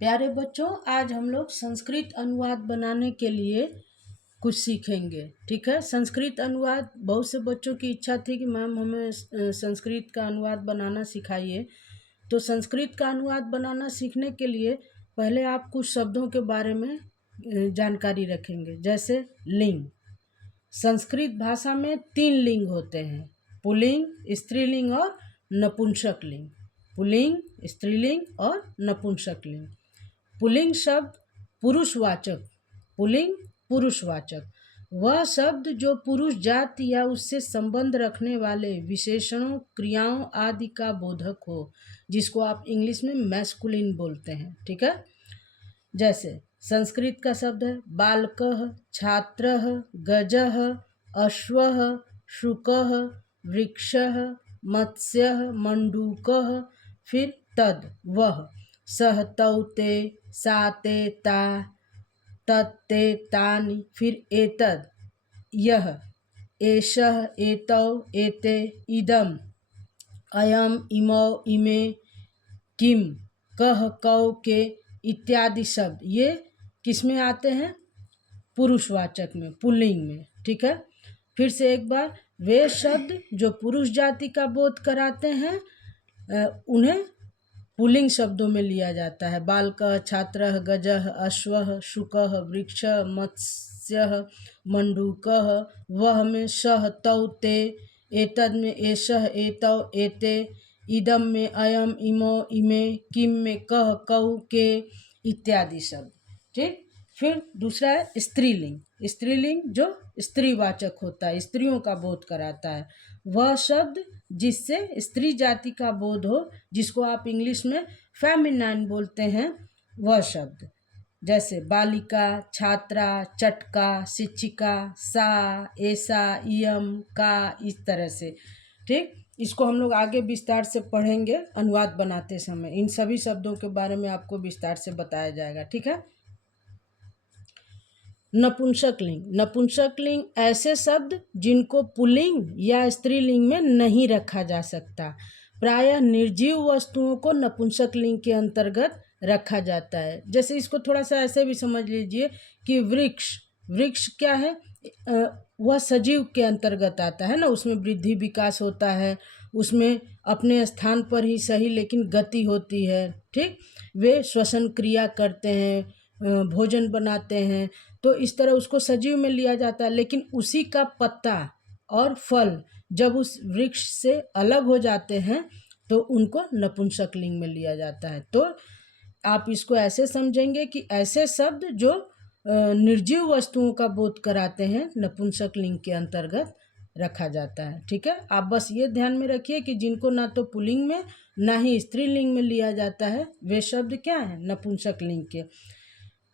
प्यारे बच्चों, आज हम लोग संस्कृत अनुवाद बनाने के लिए कुछ सीखेंगे। ठीक है। संस्कृत अनुवाद, बहुत से बच्चों की इच्छा थी कि मैम हमें संस्कृत का अनुवाद बनाना सिखाइए। तो संस्कृत का अनुवाद बनाना सीखने के लिए पहले आप कुछ शब्दों के बारे में जानकारी रखेंगे। जैसे लिंग। संस्कृत भाषा में 3 लिंग होते हैं: पुल्लिंग, स्त्रीलिंग और नपुंसक लिंग। पुल्लिंग, स्त्रीलिंग और नपुंसक लिंग। पुल्लिंग शब्द पुरुषवाचक, पुल्लिंग पुरुषवाचक, वह शब्द जो पुरुष जाति या उससे संबंध रखने वाले विशेषणों, क्रियाओं आदि का बोधक हो, जिसको आप इंग्लिश में मैस्कुलिन बोलते हैं। ठीक है। जैसे संस्कृत का शब्द है बालकः, छात्रः, गजः, अश्वः, शुकः, वृक्षः, मत्स्यः, मंडूकः, फिर तद वह, सह तौ ते, सा ते ता, तत्ते तानि, फिर एतद यह, एषः एतौ एते, इदम अयम इमौ इमे, किम कह कौ के इत्यादि शब्द ये किस में आते हैं? पुरुषवाचक में, पुल्लिंग में। ठीक है। फिर से एक बार, वे शब्द जो पुरुष जाति का बोध कराते हैं उन्हें पुल्लिंग शब्दों में लिया जाता है। बालकः, छात्रः, गजः, अश्वः, शुकः, वृक्षः, मत्स्यः, मंडूकः, वह में सह तौ ते, एतद में एषः एतौ एते, इदम में अयम इमो इमे, किम में कह कौ के इत्यादि शब्द। ठीक। फिर दूसरा है स्त्रीलिंग। स्त्रीलिंग जो स्त्रीवाचक होता है, स्त्रियों का बोध कराता है। वह शब्द जिससे स्त्री जाति का बोध हो, जिसको आप इंग्लिश में फेमिनाइन बोलते हैं, वह शब्द। जैसे बालिका, छात्रा, चटका, शिक्षिका, सा, ऐसा, इयम, का, इस तरह से। ठीक। इसको हम लोग आगे विस्तार से पढ़ेंगे अनुवाद बनाते समय। इन सभी शब्दों के बारे में आपको विस्तार से बताया जाएगा। ठीक है। नपुंसक लिंग। नपुंसक लिंग ऐसे शब्द जिनको पुल्लिंग या स्त्रीलिंग में नहीं रखा जा सकता। प्रायः निर्जीव वस्तुओं को नपुंसक लिंग के अंतर्गत रखा जाता है। जैसे इसको थोड़ा सा ऐसे भी समझ लीजिए कि वृक्ष, वृक्ष क्या है? वह सजीव के अंतर्गत आता है ना। उसमें वृद्धि विकास होता है, उसमें अपने स्थान पर ही सही लेकिन गति होती है। ठीक। वे श्वसन क्रिया करते हैं, भोजन बनाते हैं, तो इस तरह उसको सजीव में लिया जाता है। लेकिन उसी का पत्ता और फल जब उस वृक्ष से अलग हो जाते हैं तो उनको नपुंसक लिंग में लिया जाता है। तो आप इसको ऐसे समझेंगे कि ऐसे शब्द जो निर्जीव वस्तुओं का बोध कराते हैं, नपुंसक लिंग के अंतर्गत रखा जाता है। ठीक है। आप बस ये ध्यान में रखिए कि जिनको ना तो पुल्लिंग में ना ही स्त्रीलिंग में लिया जाता है, वे शब्द क्या हैं? नपुंसक लिंग के।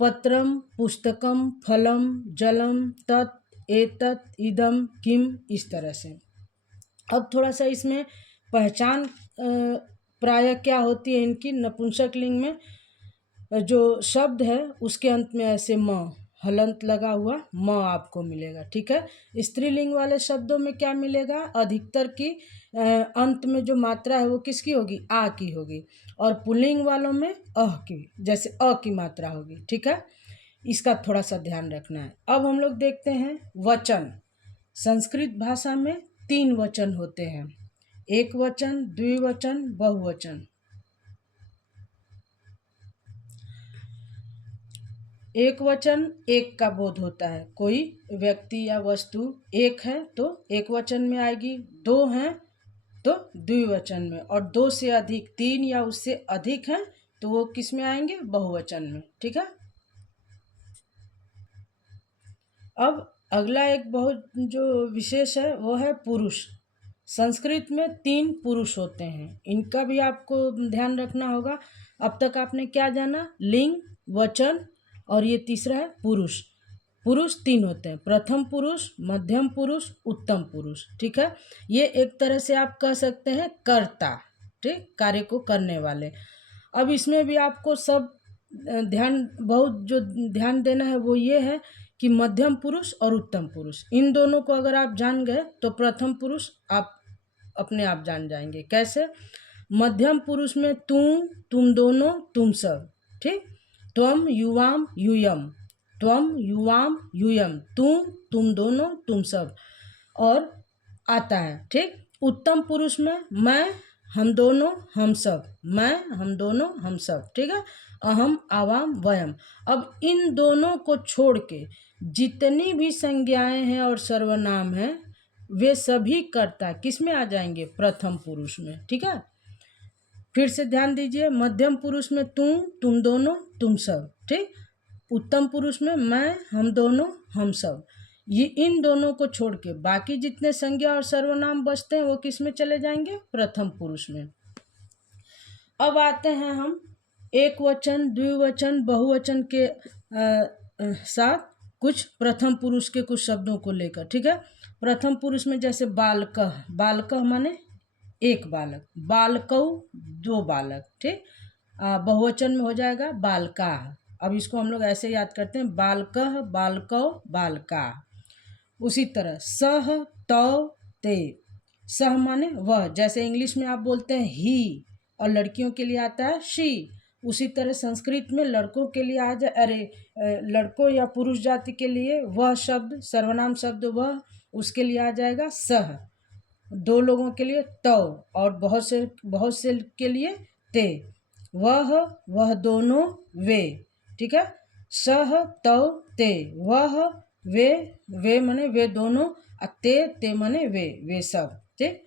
पत्रम, पुस्तकम, फलम, जलम, तत्, एतत्, इदम, किम, इस तरह से। अब थोड़ा सा इसमें पहचान प्रायः क्या होती है इनकी? नपुंसक लिंग में जो शब्द है उसके अंत में ऐसे म, हलंत लगा हुआ म आपको मिलेगा। ठीक है। स्त्रीलिंग वाले शब्दों में क्या मिलेगा? अधिकतर की अंत में जो मात्रा है वो किसकी होगी? आ की होगी। और पुल्लिंग वालों में अह की, जैसे अ की मात्रा होगी। ठीक है। इसका थोड़ा सा ध्यान रखना है। अब हम लोग देखते हैं वचन। संस्कृत भाषा में 3 वचन होते हैं: एक वचन, द्विवचन, बहुवचन। एक वचन एक का बोध होता है। कोई व्यक्ति या वस्तु एक है तो एक वचन में आएगी, 2 हैं तो द्विवचन में, और 2 से अधिक, 3 या उससे अधिक हैं तो वो किस में आएंगे? बहुवचन में। ठीक है। अब अगला एक बहुत जो विशेष है वो है पुरुष। संस्कृत में 3 पुरुष होते हैं, इनका भी आपको ध्यान रखना होगा। अब तक आपने क्या जाना? लिंग, वचन और ये तीसरा है पुरुष। पुरुष 3 होते हैं: प्रथम पुरुष, मध्यम पुरुष, उत्तम पुरुष। ठीक है। ये एक तरह से आप कह सकते हैं कर्ता। ठीक, कार्य को करने वाले। अब इसमें भी आपको सब बहुत जो ध्यान देना है वो ये है कि मध्यम पुरुष और उत्तम पुरुष, इन दोनों को अगर आप जान गए तो प्रथम पुरुष आप अपने आप जान जाएंगे। कैसे? मध्यम पुरुष में तुम दोनों, तुम सब। ठीक। त्वम युवाम यूयम, त्वम युवाम यूयम, तुम दोनों, तुम सब, और आता है। ठीक। उत्तम पुरुष में मैं, हम दोनों, हम सब, मैं, हम दोनों, हम सब। ठीक है। अहम, आवाम, वयम। अब इन दोनों को छोड़ के जितनी भी संज्ञाएं हैं और सर्वनाम हैं वे सभी कर्ता किस में आ जाएंगे? प्रथम पुरुष में। ठीक है। फिर से ध्यान दीजिए, मध्यम पुरुष में तुम दोनों, तुम सब। ठीक। उत्तम पुरुष में मैं, हम दोनों, हम सब। ये इन दोनों को छोड़ के बाकी जितने संज्ञा और सर्वनाम बचते हैं वो किस में चले जाएंगे? प्रथम पुरुष में। अब आते हैं हम एक वचन, द्विवचन, बहुवचन के साथ कुछ प्रथम पुरुष के कुछ शब्दों को लेकर। ठीक है। प्रथम पुरुष में जैसे बालकः, बालकः माने एक बालक, बालकौ दो बालक। ठीक। बहुवचन में हो जाएगा बालकाः। अब इसको हम लोग ऐसे याद करते हैं, बालकः, बालकौ, बालका। उसी तरह सह, तौ, ते। सह माने वह, जैसे इंग्लिश में आप बोलते हैं ही, और लड़कियों के लिए आता है शी। उसी तरह संस्कृत में लड़कों के लिए लड़कों या पुरुष जाति के लिए वह शब्द, सर्वनाम शब्द वह, उसके लिए आ जाएगा सह। दो लोगों के लिए तौ, और बहुत से के लिए ते। वह दोनों, वे। ठीक है। सह, तौ, ते। वह, वे माने वे दोनों, ते माने वे सब। ठीक।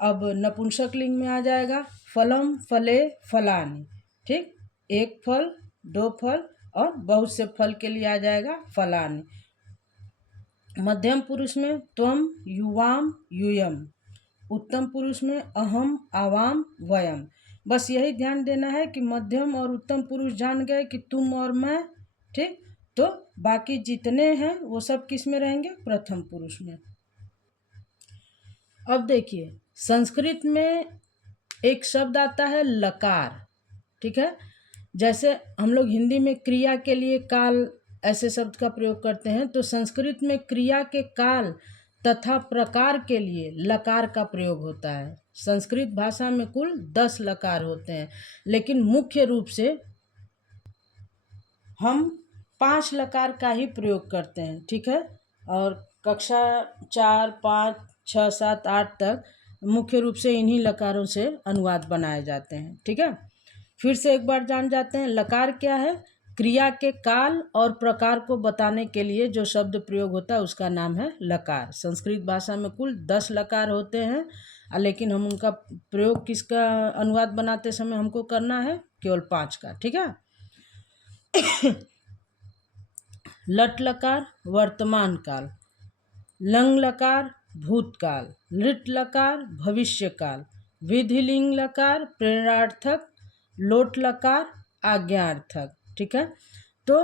अब नपुंसक लिंग में आ जाएगा फलम, फले, फलानि। ठीक। एक फल, दो फल, और बहुत से फल के लिए आ जाएगा फलानि। मध्यम पुरुष में त्वम, युवाम, यूयम। उत्तम पुरुष में अहम, आवाम, वयम। बस यही ध्यान देना है कि मध्यम और उत्तम पुरुष जान गए कि तुम और मैं। ठीक। तो बाकी जितने हैं वो सब किस में रहेंगे? प्रथम पुरुष में। अब देखिए, संस्कृत में एक शब्द आता है लकार। ठीक है। जैसे हम लोग हिंदी में क्रिया के लिए काल ऐसे शब्द का प्रयोग करते हैं, तो संस्कृत में क्रिया के काल तथा प्रकार के लिए लकार का प्रयोग होता है। संस्कृत भाषा में कुल 10 लकार होते हैं, लेकिन मुख्य रूप से हम 5 लकार का ही प्रयोग करते हैं। ठीक है। और कक्षा 4, 5, 6, 7, 8 तक मुख्य रूप से इन्हीं लकारों से अनुवाद बनाए जाते हैं। ठीक है। फिर से एक बार जान जाते हैं लकार क्या है। क्रिया के काल और प्रकार को बताने के लिए जो शब्द प्रयोग होता है उसका नाम है लकार। संस्कृत भाषा में कुल 10 लकार होते हैं, लेकिन हम उनका प्रयोग किसका अनुवाद बनाते समय हमको करना है? केवल 5 का। ठीक है। लट लकार वर्तमान काल, लंग लकार भूतकाल, लृट लकार भविष्य काल, विधिलिंग लकार प्रेरणार्थक, लोट लकार आज्ञार्थक। ठीक है। तो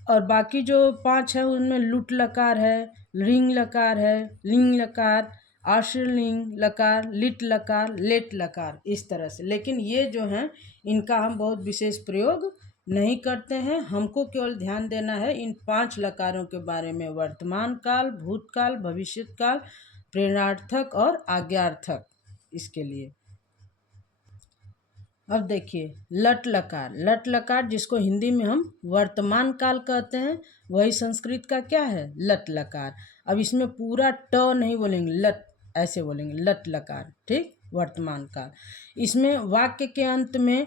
और बाकी जो 5 है उनमें लुट लकार है, रिंग लकार है, लिंग लकार, आश्रलिंग लकार, लिट लकार, लेट लकार, इस तरह से। लेकिन ये जो हैं इनका हम बहुत विशेष प्रयोग नहीं करते हैं। हमको केवल ध्यान देना है इन 5 लकारों के बारे में, वर्तमान काल, भूतकाल, भविष्य काल, प्रेरणार्थक और आज्ञार्थक, इसके लिए। अब देखिए लट लकार, लट लकार जिसको हिंदी में हम वर्तमान काल कहते हैं, वही संस्कृत का क्या है? लट लकार। अब इसमें पूरा ट नहीं बोलेंगे, लट ऐसे बोलेंगे, लट लकार। ठीक। वर्तमान काल। इसमें वाक्य के अंत में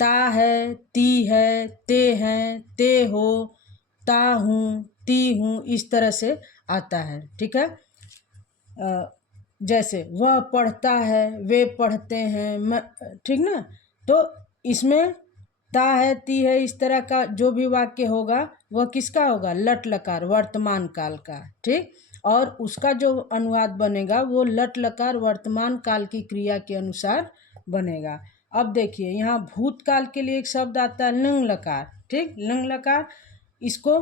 ता है, ती है, ते हैं, ते हो, ता हूँ, ती हूँ, इस तरह से आता है। ठीक है। जैसे वह पढ़ता है, वे पढ़ते हैं, मैं, ठीक ना। तो इसमें ता है, ती है, इस तरह का जो भी वाक्य होगा वह किसका होगा? लट लकार, वर्तमान काल का। ठीक। और उसका जो अनुवाद बनेगा वो लट लकार वर्तमान काल की क्रिया के अनुसार बनेगा। अब देखिए यहाँ भूतकाल के लिए एक शब्द आता है लंग लकार। ठीक। लंग लकार, इसको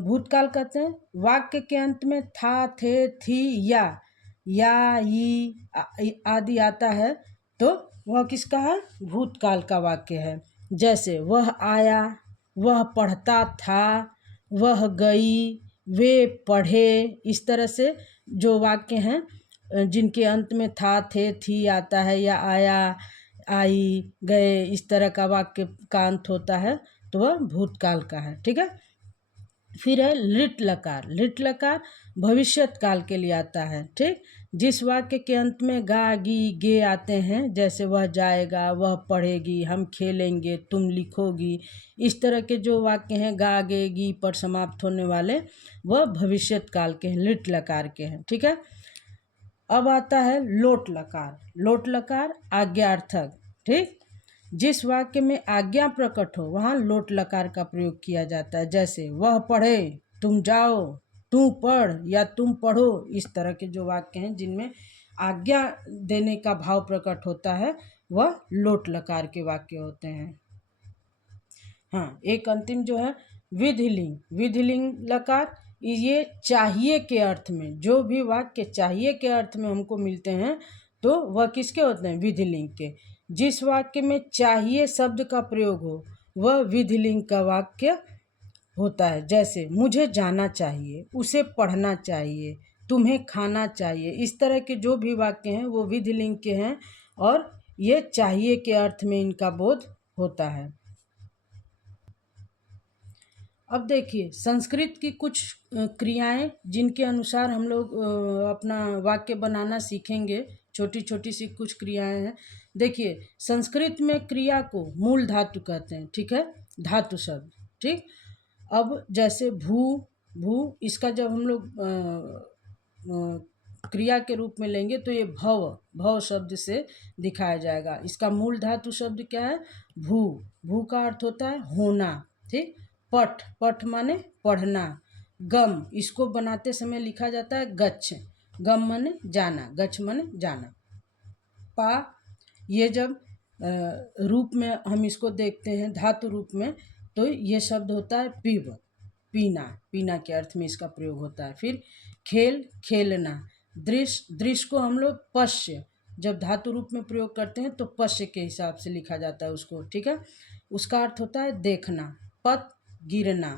भूतकाल कहते हैं। वाक्य के अंत में था, थे, थी, या ई आदि आता है तो वह किसका है? भूतकाल का वाक्य है। जैसे वह आया, वह पढ़ता था, वह गई, वे पढ़े, इस तरह से जो वाक्य हैं जिनके अंत में था, थे, थी आता है, या आया, आई, गए, इस तरह का वाक्य का अंत होता है, तो वह भूतकाल का है, ठीक है। फिर है लिट लकार। लिट लकार भविष्यत काल के लिए आता है, ठीक। जिस वाक्य के अंत में गा गी गे आते हैं, जैसे वह जाएगा, वह पढ़ेगी, हम खेलेंगे, तुम लिखोगी, इस तरह के जो वाक्य हैं गा गे गी पर समाप्त होने वाले, वह भविष्यत काल के हैं, लिट लकार के हैं, ठीक है। अब आता है लोट लकार। लोट लकार आज्ञार्थक, ठीक। जिस वाक्य में आज्ञा प्रकट हो वहाँ लोट लकार का प्रयोग किया जाता है, जैसे वह पढ़े, तुम जाओ, तू पढ़ या तुम पढ़ो, इस तरह के जो वाक्य हैं जिनमें आज्ञा देने का भाव प्रकट होता है वह लोट लकार के वाक्य होते हैं। हाँ, एक अंतिम जो है विधिलिंग। विधिलिंग लकार, ये चाहिए के अर्थ में, जो भी वाक्य चाहिए के अर्थ में हमको मिलते हैं तो वह किसके होते हैं? विधिलिंग के। जिस वाक्य में चाहिए शब्द का प्रयोग हो वह विधिलिंग का वाक्य होता है, जैसे मुझे जाना चाहिए, उसे पढ़ना चाहिए, तुम्हें खाना चाहिए, इस तरह के जो भी वाक्य हैं वो विधिलिंग के हैं और ये चाहिए के अर्थ में इनका बोध होता है। अब देखिए संस्कृत की कुछ क्रियाएं जिनके अनुसार हम लोग अपना वाक्य बनाना सीखेंगे, छोटी छोटी सी कुछ क्रियाएं हैं। देखिए संस्कृत में क्रिया को मूल धातु कहते हैं, ठीक है, धातु शब्द, ठीक। अब जैसे भू, भू इसका जब हम लोग क्रिया के रूप में लेंगे तो ये भव, भव शब्द से दिखाया जाएगा। इसका मूल धातु शब्द क्या है? भू। भू का अर्थ होता है होना, ठीक। पठ, पठ माने पढ़ना। गम, इसको बनाते समय लिखा जाता है गच्छ, गम माने जाना, गच्छ माने जाना। पा, ये जब रूप में हम इसको देखते हैं धातु रूप में तो ये शब्द होता है पीव, पीना, पीना के अर्थ में इसका प्रयोग होता है। फिर खेल, खेलना। दृश्य, दृश्य को हम लोग पश्य जब धातु रूप में प्रयोग करते हैं तो पश्य के हिसाब से लिखा जाता है उसको, ठीक है। उसका अर्थ होता है देखना। पत, गिरना।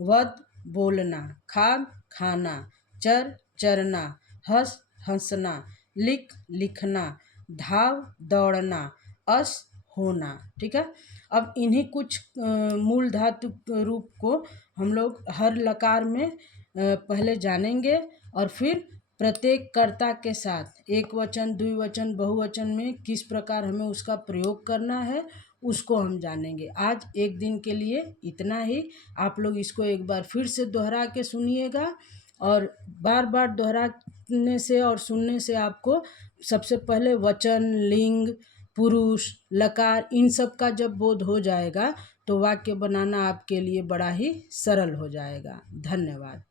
वद, बोलना। खाद, खाना। चर, चरना। हंस, हंसना। लिख, लिखना। धाव, दौड़ना। अस, होना, ठीक है। अब इन्हीं कुछ मूल धातु रूप को हम लोग हर लकार में पहले जानेंगे और फिर प्रत्येक कर्ता के साथ एक वचन, द्विवचन, बहुवचन में किस प्रकार हमें उसका प्रयोग करना है उसको हम जानेंगे। आज एक दिन के लिए इतना ही। आप लोग इसको एक बार फिर से दोहरा के सुनिएगा और बार बार दोहराने से और सुनने से आपको सबसे पहले वचन, लिंग, पुरुष, लकार, इन सब का जब बोध हो जाएगा तो वाक्य बनाना आपके लिए बड़ा ही सरल हो जाएगा। धन्यवाद।